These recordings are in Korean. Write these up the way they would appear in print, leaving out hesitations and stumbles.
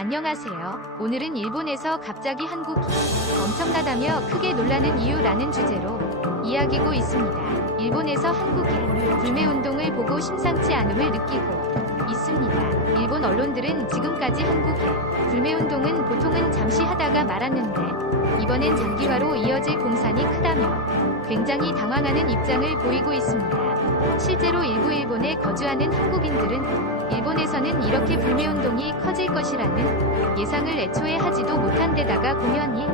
안녕하세요. 오늘은 일본에서 갑자기 한국이 엄청나다며 크게 놀라는 이유라는 주제로 이야기고 있습니다. 일본에서 한국의 불매운동을 보고 심상치 않음을 느끼고 있습니다. 일본 언론들은 지금까지 한국의 불매운동은 보통은 잠시 하다가 말았는데 이번엔 장기화로 이어질 공산이 크다며 굉장히 당황하는 입장을 보이고 있습니다. 실제로 일부 일본에 거주하는 한국인들은 일본에서는 이렇게 불매운동이 커질 것이라는 예상을 애초에 하지도 못한 데다가 공연이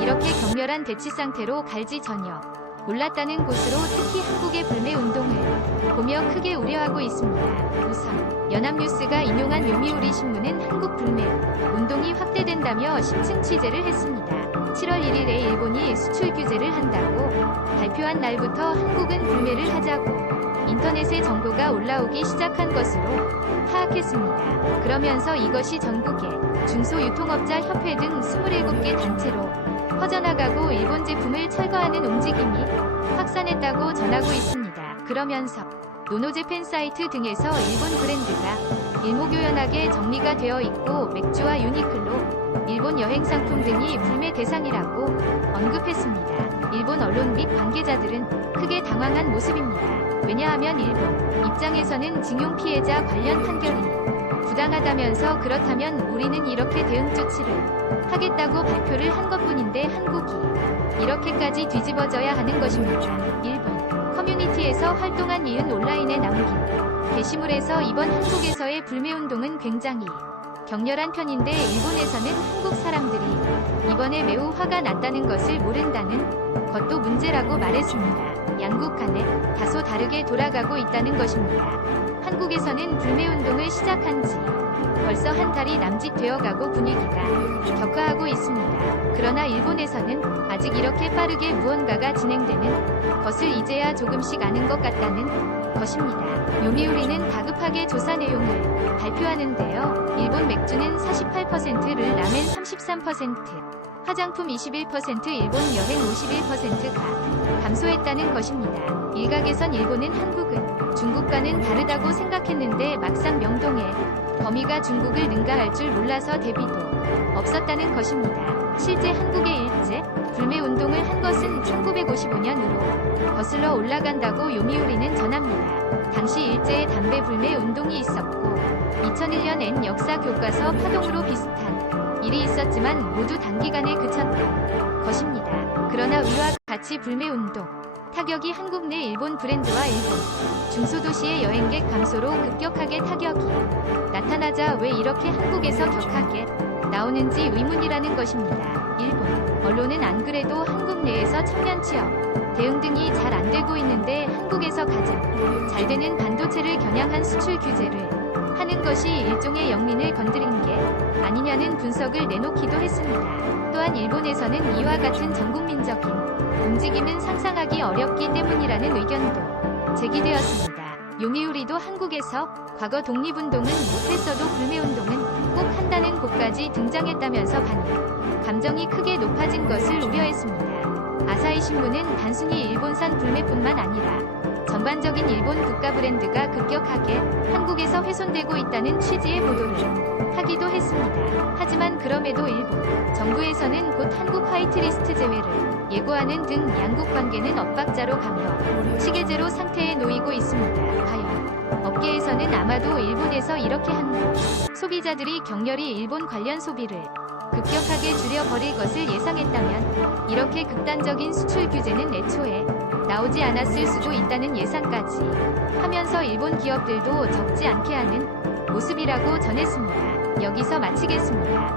이렇게 격렬한 대치 상태로 갈지 전혀 몰랐다는 곳으로 특히 한국의 불매운동을 보며 크게 우려하고 있습니다. 우선 연합뉴스가 인용한 요미우리 신문은 한국 불매운동이 확대된다며 심층 취재를 했습니다. 7월 1일에 일본이 수출 규제를 한다고 발표한 날부터 한국은 불매를 하자고 인터넷에 정보가 올라오기 시작한 것으로 파악했습니다. 그러면서 이것이 전국의 중소유통업자 협회 등 27개 단체로 퍼져나가고 일본 제품을 철거하는 움직임이 확산했다고 전하고 있습니다. 그러면서 노노재팬 사이트 등에서 일본 브랜드가 일목요연하게 정리가 되어 있고 맥주와 유니클로, 일본 여행 상품 등이 불매 대상이라고 언급했습니다. 일본 언론 및 관계자들은 크게 당황한 모습입니다. 왜냐하면 일본 입장에서는 징용 피해자 관련 판결이 부당하다면서 그렇다면 우리는 이렇게 대응 조치를 하겠다고 발표를 한 것뿐인데 한국이 이렇게까지 뒤집어져야 하는 것입니다. 일본 커뮤니티에서 활동한 이은 온라인에 남긴 게시물에서 이번 한국에서의 불매운동은 굉장히 격렬한 편인데 일본에서는 한국 사람들이 이번에 매우 화가 났다는 것을 모른다는 것도 문제라고 말했습니다. 양국 간에 다소 다르게 돌아가고 있다는 것입니다. 한국에서는 불매운동을 시작한 지 벌써 한 달이 남짓 되어가고 분위기가 격화하고 있습니다. 그러나 일본에서는 아직 이렇게 빠르게 무언가가 진행되는 것을 이제야 조금씩 아는 것 같다는 것입니다. 요미우리는 다급하게 조사 내용을 발표하는데요. 일본 맥주는 48%를 라멘 33%, 화장품 21%, 일본 여행 51%가 감소했다는 것입니다. 일각에선 일본은 한국은 중국과는 다르다고 생각했는데 막상 명동의 범위가 중국을 능가할 줄 몰라서 대비도 없었다는 것입니다. 실제 한국의 일제 불매운동을 한 것은 1955년으로 거슬러 올라간다고 요미우리는 전합니다. 당시 일제의 담배 불매운동이 있었고 2001년엔 역사 교과서 파동으로 비슷한 일이 있었지만 모두 단기간에 그쳤던 것입니다. 그러나 위와 같이 불매운동 타격이 한국 내 일본 브랜드와 일본 중소도시의 여행객 감소로 급격하게 타격이 나타나자 왜 이렇게 한국에서 격하게 나오는지 의문이라는 것입니다. 일본 언론은 안 그래도 한국 내에서 청년 취업 대응 등이 잘 안 되고 있는데 한국에서 가장 잘 되는 반도체를 겨냥한 수출 규제를 하는 것이 일종의 영린을 건드린 게 아니냐는 분석을 내놓기도 했습니다. 또한 일본에서는 이와 같은 전국민적인 움직임은 상상하기 어렵기 때문이라는 의견도 제기되었습니다. 요미우리도 한국에서 과거 독립운동은 못했어도 불매운동은 꼭 한다는 곳까지 등장했다면서 반일 감정이 크게 높아진 것을 우려했습니다. 아사히 신문은 단순히 일본산 불매뿐만 아니라 전반적인 일본 국가 브랜드가 급격하게 한국에서 훼손되고 있다는 취지의 보도를 하기도 했습니다. 하지만 그럼에도 일본 정부에서는 곧 한국 화이트리스트 제외를 예고하는 등 양국 관계는 엇박자로 가며 시계제로 상태에 놓이고 있습니다. 과연 업계에서는 아마도 일본에서 이렇게 한국 소비자들이 격렬히 일본 관련 소비를 급격하게 줄여버릴 것을 예상했다면 이렇게 극단적인 수출 규제는 애초에 나오지 않았을 수도 있다는 예상까지 하면서 일본 기업들도 적지 않게 하는 모습이라고 전했습니다. 여기서 마치겠습니다.